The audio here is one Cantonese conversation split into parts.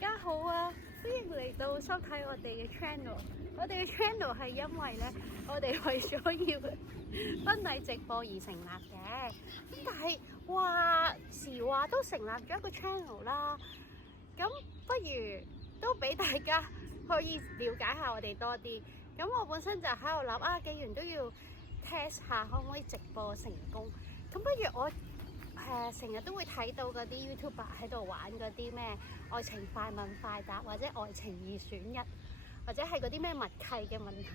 家好啊！歡迎嚟到收睇我哋嘅 channel。我哋嘅 channel 係因為咧，我哋為咗要婚禮直播而成立嘅。咁但係話時話都成立咗一個 channel 啦。咁不如都俾大家可以了解下我哋多啲。咁我本身就喺度諗啊，既然都要 test 下可唔可以直播成功，咁不如我成日都會睇到嗰啲 YouTuber 喺度玩嗰啲咩愛情快問快答，或者愛情二選一，或者係嗰啲咩默契嘅問題。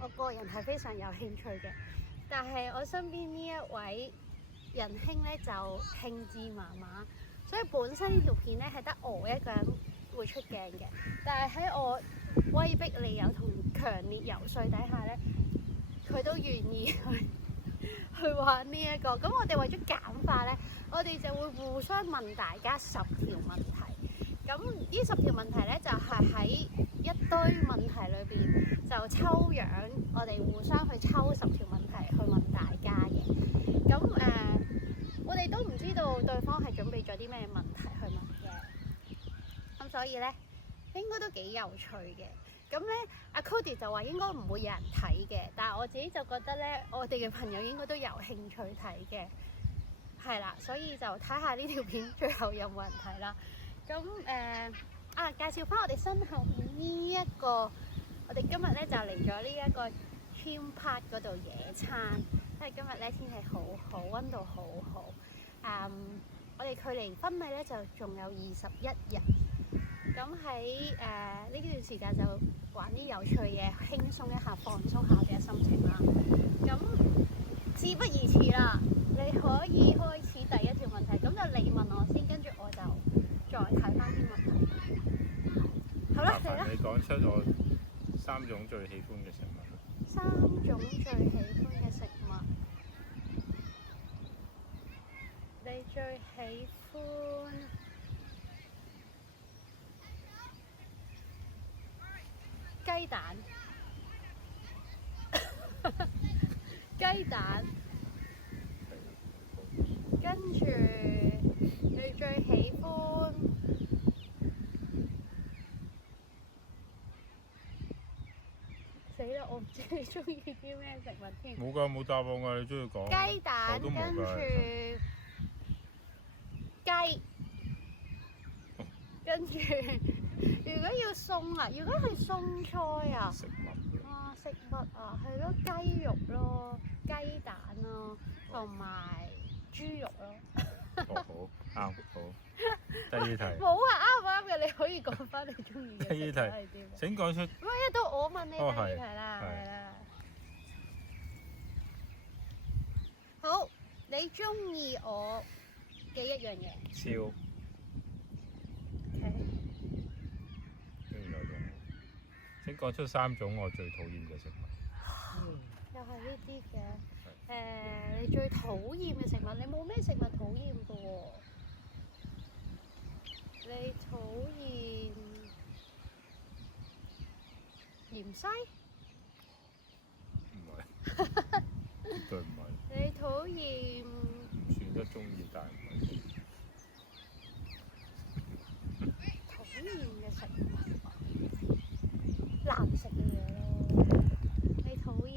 我個人係非常有興趣嘅，但係我身邊呢一位仁兄咧就興致麻麻，所以本身呢條片咧係得我一個人會出鏡嘅。但係喺我威逼利誘同強烈游說底下咧，佢都願意去玩呢一個。咁我哋為咗簡化咧，我哋就會互相問大家10條問題。咁呢10條問題咧就係喺一堆問題裏邊就抽樣，我哋互相去抽10條問題去問大家嘅。咁我哋都唔知道對方係準備咗啲咩問題去問嘅。咁所以咧應該都幾有趣嘅。咁咧，阿 Cody 就話應該唔會有人睇嘅，但係我自己就覺得咧，我哋嘅朋友應該都有興趣睇嘅，係啦，所以就睇下呢條片最後有冇人睇啦。咁介紹翻我哋身後面呢一個，我哋今日咧就嚟咗呢一個 Theme Park 嗰度野餐，因為今日咧天氣好好，溫度好好。我哋距離婚禮咧就仲有21日。咁喺呢段時間就玩啲有趣嘢，輕鬆一下，放鬆下我哋嘅心情啦。咁事不宜遲啦，你可以開始第一條問題。咁就你問我先，跟住我就再睇翻啲問題。好啦，嚟啦！你講出我3種最喜歡嘅食物。3種最喜歡嘅食物，你最喜歡？雞蛋，雞蛋，跟住你最喜歡死啦！我唔知你中意啲咩食物添。冇㗎，冇答案㗎，你中意講。雞蛋，跟住雞，跟住。如果要餸啊，如果係餸菜啊，食物啊食物啊，係咯，雞肉咯，雞蛋咯，同埋豬肉咯。好啱好。第二題。冇啊，啱唔啱嘅？你可以講翻你中意嘅。第二題。請講出。唔係，到我問你第二題啦，係啦。好，你中意我嘅一樣嘢？笑。請講出3種我最討厭嘅食物。又係呢啲嘅。你最討厭嘅食物，你冇咩食物討厭嘅喎？你討厭芫茜？唔係，絕對唔係。你討厭？唔算得中意，但係唔係。討厭嘅食物。難食嘅嘢咯，你討厭？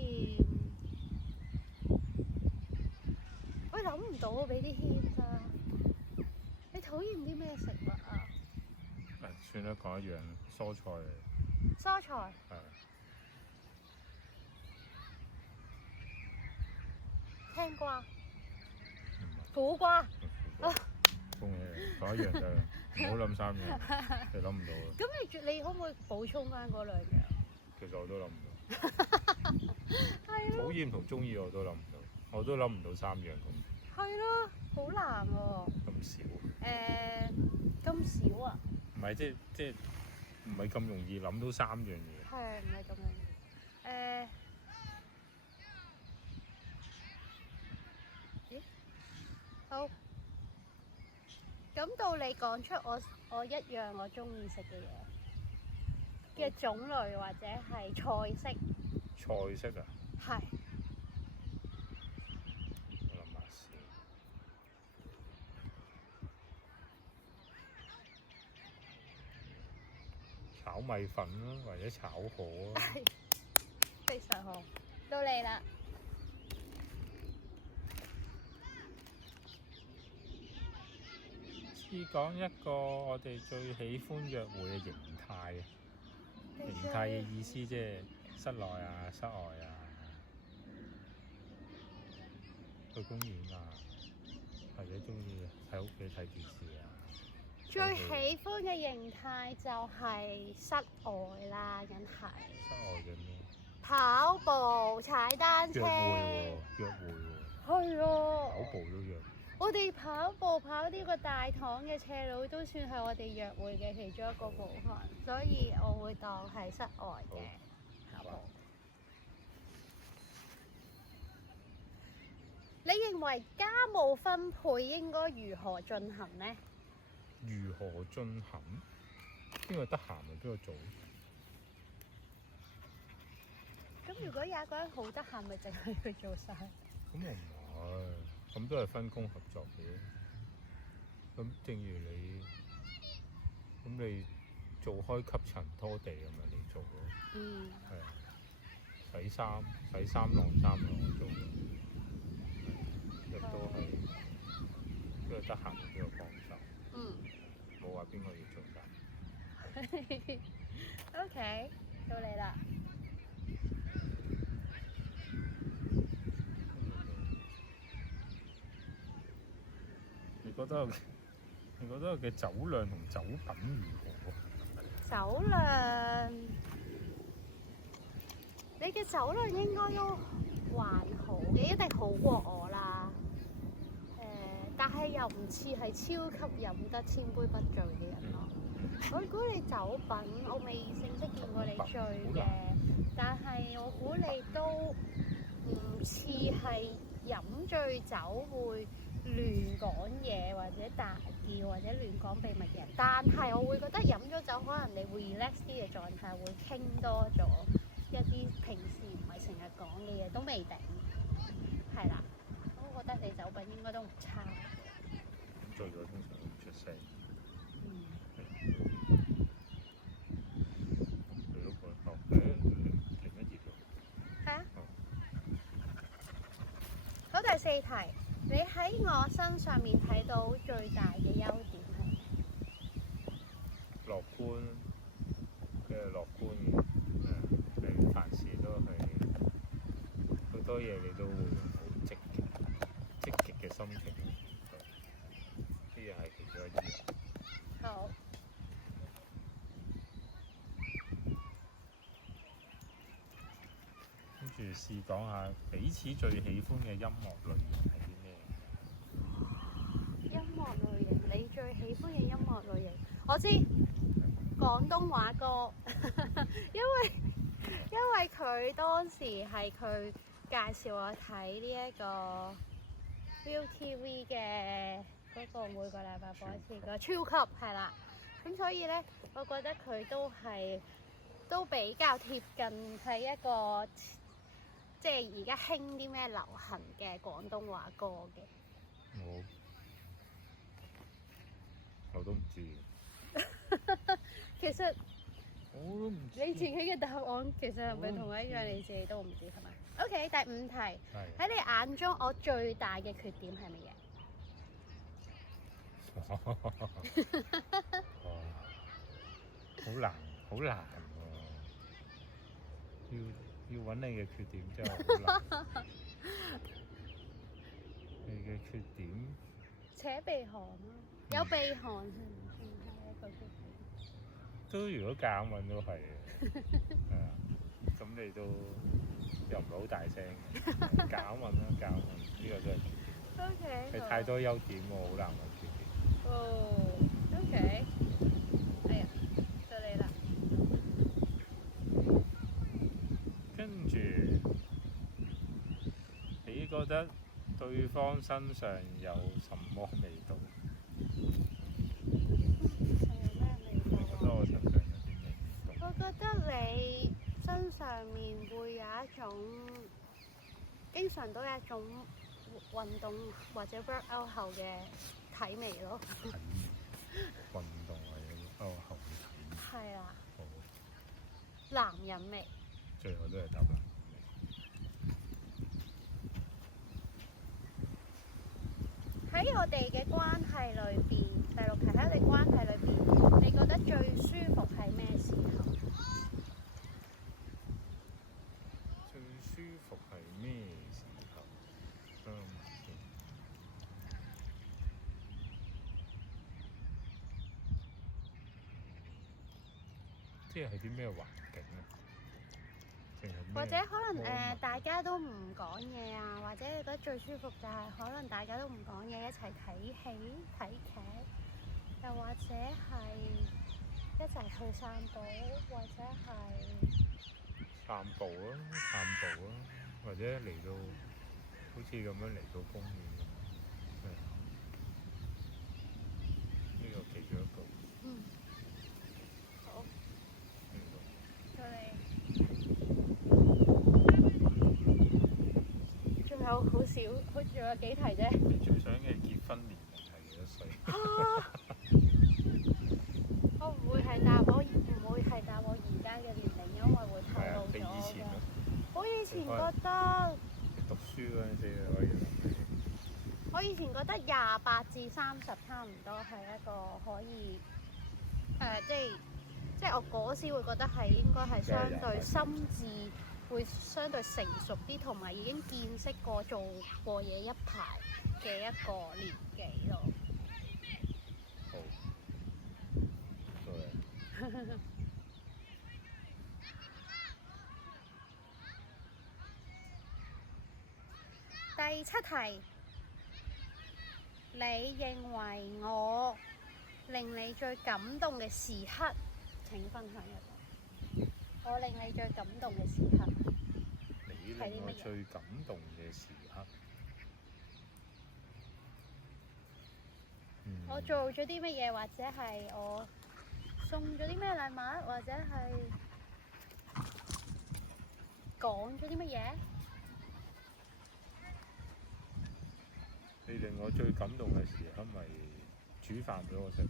我諗唔到啊，俾啲 hint 啊！你討厭啲咩食物啊？算啦，講一樣蔬菜嚟。蔬菜。係。青瓜。唔係。苦瓜。啊！恭喜你，講一樣得啦，唔好諗3樣，你諗唔到啊！咁你可唔可以補充翻嗰2樣？其實我都諗唔到。係咯。討厭同中意我都諗唔到，我都諗唔到3樣咁。係咯，好難喎。咁少。咁少啊？唔係即係唔係咁容易諗到3樣嘢。係唔係咁樣？咦？好。咁到你講出我一樣我中意食嘅嘢嘅種類或者係菜式。菜式啊？係。我諗下先。炒米粉咯，或者炒河咯。非常好，到你啦。試講一個我哋最喜歡約會嘅形態啊！形態嘅意思即係室內啊、室外啊、去公園啊，或者中意喺屋企睇電視啊。最喜歡嘅形態就係室外啦，梗係。室外嘅咩？跑步、踩單車。約會喎，約會喎。係啊。跑步都約。我哋跑步跑呢個大堂嘅斜路都算係我哋約會嘅其中一個部分，所以我會當係室外嘅跑步。你認為家務分配應該如何進行呢？如何進行？邊個得閒咪邊個做？咁如果有一個人好得閒，咪淨係去做晒？咁又唔係，咁都係分工合作嘅。咁正如你，咁你做開吸塵拖地咁咪你做咯。嗯。係啊。洗衫晾衫咪我做咯。亦都係邊個得閒咪邊個幫手。嗯。冇話邊個要做晒。OK，到你啦。你覺得佢嘅酒量同酒品如何？酒量，你嘅酒量應該都還好嘅，一定好過我啦。但係又唔似係超級飲得千杯不醉嘅人咯。我估你酒品，我未正式見過你醉嘅，但係我估你都唔似係飲醉酒會亂講嘢或者大叫或者亂講秘密嘅人，但係我會覺得飲咗酒可能你會 relax 啲嘅狀態，會傾多咗一啲平時唔係成日講嘅嘢都未定，係啦。我覺得你酒品應該都唔差。醉咗通常都唔出聲。你嗰個另一頁喎。係啊。好，第4題。你喺我身上面睇到最大嘅優點係？樂觀嘅，你凡事都係好多嘢，你都會好積極嘅心情。呢樣係其中一啲。好。跟住試講下彼此最喜歡嘅音樂類型係啲咩？音樂類型，你最喜歡嘅音樂類型，我知廣東話歌，因為佢當時係佢介紹我睇呢一個 ViuTV 嘅嗰個每個禮拜播一次個超級係啦，咁所以咧，我覺得佢都比較貼近係一個即係而家興啲咩流行嘅廣東話歌嘅。我都唔知。其實我都唔知。你自己嘅答案其實係咪同我一樣？你自己都唔知係咪 ？OK，第5題。喺你眼中，我最大嘅缺點係乜嘢？好難喎！要揾你嘅缺點真係好難。你嘅缺點？扯鼻鼾咯，有鼻鼾係唔算係一個缺點。都如果夾硬揾都係嘅，係啊。咁你都又唔係好大聲，夾硬揾啦，夾硬揾呢個真係缺點。OK。你太多優點喎，好難揾缺點。哦，OK。哎呀，到你啦。跟住，你覺得對方身上有什麼味道？覺得我身上有啲咩味道？我覺得你身上面會有一種，經常都有一種運動或者 workout 後嘅體味咯。運動或者workout後嘅體味。係啊。男人味。最後都係答男人味。喺我哋嘅關係裏邊，第六題喺我哋關係裏邊，你覺得最舒服係咩時候？最舒服係咩時候？即係啲咩環境啊？或者可能大家都唔講嘢啊，或者你覺得最舒服就係可能大家都唔講嘢，一齊睇戲睇劇，又或者係一齊去散步，或者係散步啊，或者嚟到好似咁樣嚟到公園咁，呢個其中一個。好。到你。仲有好少，仲有幾題啫。你最想嘅結婚年齡係幾多歲？我唔會係答我而家嘅年齡，因為會透露咗嘅。我以前覺得你讀書嗰陣時可以諗起。我以前覺得28至30差唔多係一個可以即係我嗰時會覺得係應該係相對心智會相對成熟啲，同埋已經見識過做過嘢一排嘅一個年紀咯。好，對。第7題，你認為我令你最感動嘅時刻？請分享一個。我令你最感動嘅時刻。你令我最感動嘅時刻。我做咗啲乜嘢，或者係我送咗啲咩禮物，或者係講咗啲乜嘢？你令我最感動嘅時刻咪煮飯俾我食。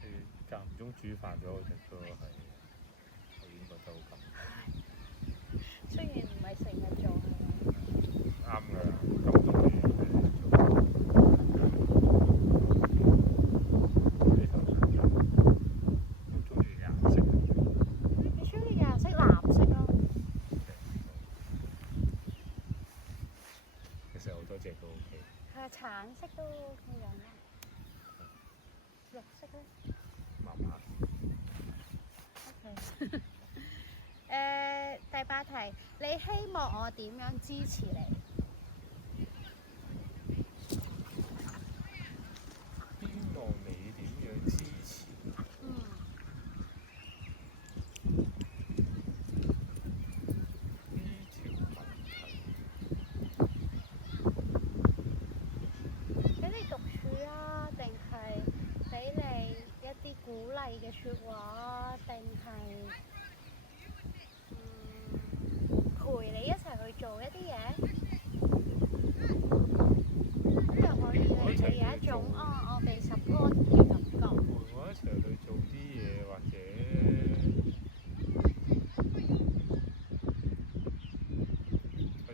你間唔中煮飯俾我食都係，我已經覺得好感動。雖然唔係成日做，係咪？啱㗎，感動嘅嘢係做。你頭先好中意嘅顏色。你中意嘅顏色藍色咯。其實好多隻都 OK。係啊，橙色都 OK 嘅。綠色咧？麻麻。OK。第8題，你希望我點樣支持你？希望你點樣支持？呢條問題。俾你獨處啊，定係俾你一啲鼓勵嘅説話，定係陪你一齊去做一啲嘢，咁又可以令你有一種我被 support 嘅感覺。陪我一齊去做啲嘢，或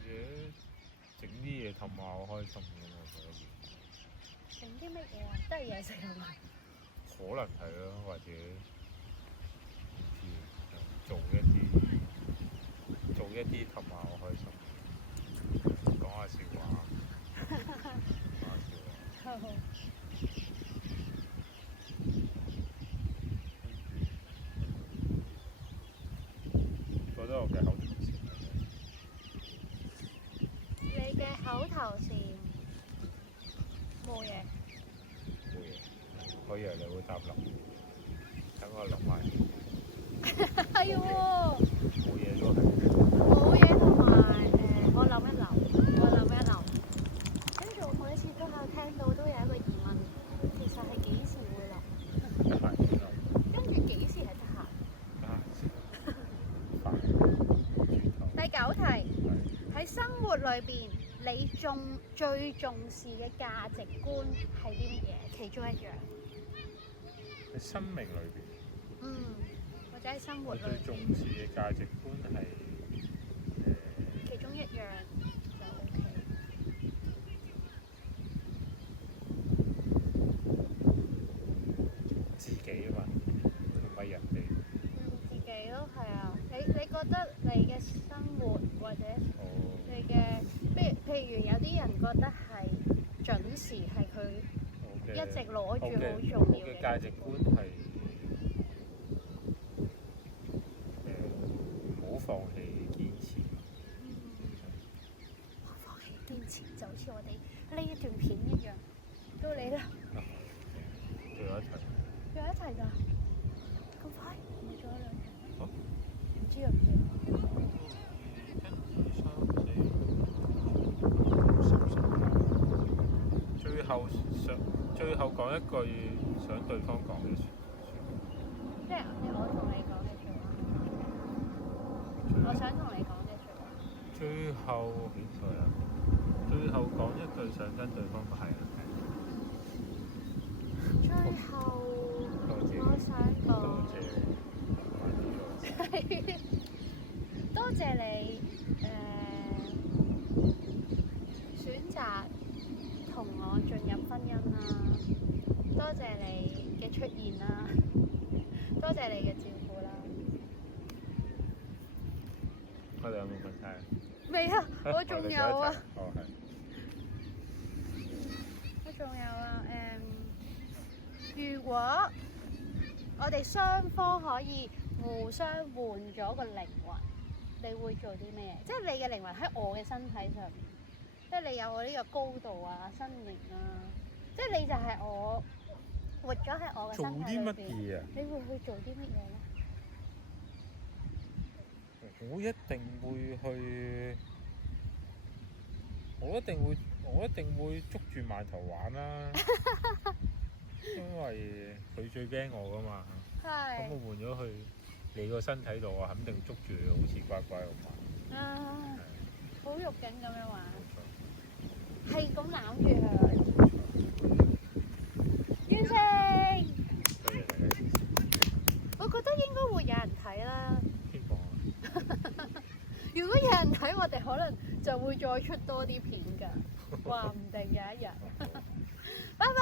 者整啲嘢氹下我開心咁，我覺得。整啲乜嘢啊？都係嘢食係嘛？可能係咯，或者做一啲氹下我開心，講下笑話，講下笑話。覺得我嘅口頭禪係咩？你嘅口頭禪冇嘢。冇嘢，我以為你會答諗，等我諗埋。係喎。冇嘢都係。冇嘢同埋我諗一諗，跟住我每一次都有聽到都有一個疑問，其實係幾時會諗？得閒先諗。跟住幾時係得閒？第9題，喺生活裏邊，你最重視嘅價值觀係啲乜嘢？其中一樣。喺生命裏邊。或或者喺生活我裏最重視嘅價值觀係其中一樣就 OK。自己啊嘛，唔係人哋。自己咯，係啊。你覺得你嘅生活或者你嘅，譬如有啲人覺得係準時係佢一直攞住好重要嘅價值觀係唔好放棄堅持。唔好放棄堅持，就好似我哋呢一段片一樣。到你啦，最後一題。仲有一題㗎？咁快？唔係仲有兩題？好。唔知啊，唔知。最後講一句想對方講嘅説話。即係我同你講嘅説話。我想同你講嘅説話。最後最後講一句想跟對方講係啊。最後我想講。多謝你選擇同我進入婚姻啦，多謝你嘅出現啦，多謝你嘅照顧啦。我哋有冇問題？未啊，我仲有啊。哦，係。我仲有啊，如果我哋雙方可以互相換咗個靈魂，你會做啲咩？即係你嘅靈魂喺我嘅身體上面，即係你有我呢個高度啊、身形啊，即係你就係我活咗喺我嘅身體裏邊。做啲乜嘢啊？你會去做啲乜嘢咧？我一定會去，我一定會捉住饅頭玩啦，因為佢最驚我噶嘛。咁我換咗去你個身體度，我肯定捉住佢，好似乖乖咁玩。啊，好肉緊咁樣玩，冇錯。係咁攬住佢。完成。多謝大家支持。我覺得應該會有人睇啦。希望。如果有人睇，我哋可能就會再出多啲片㗎，話唔定有一日。拜拜。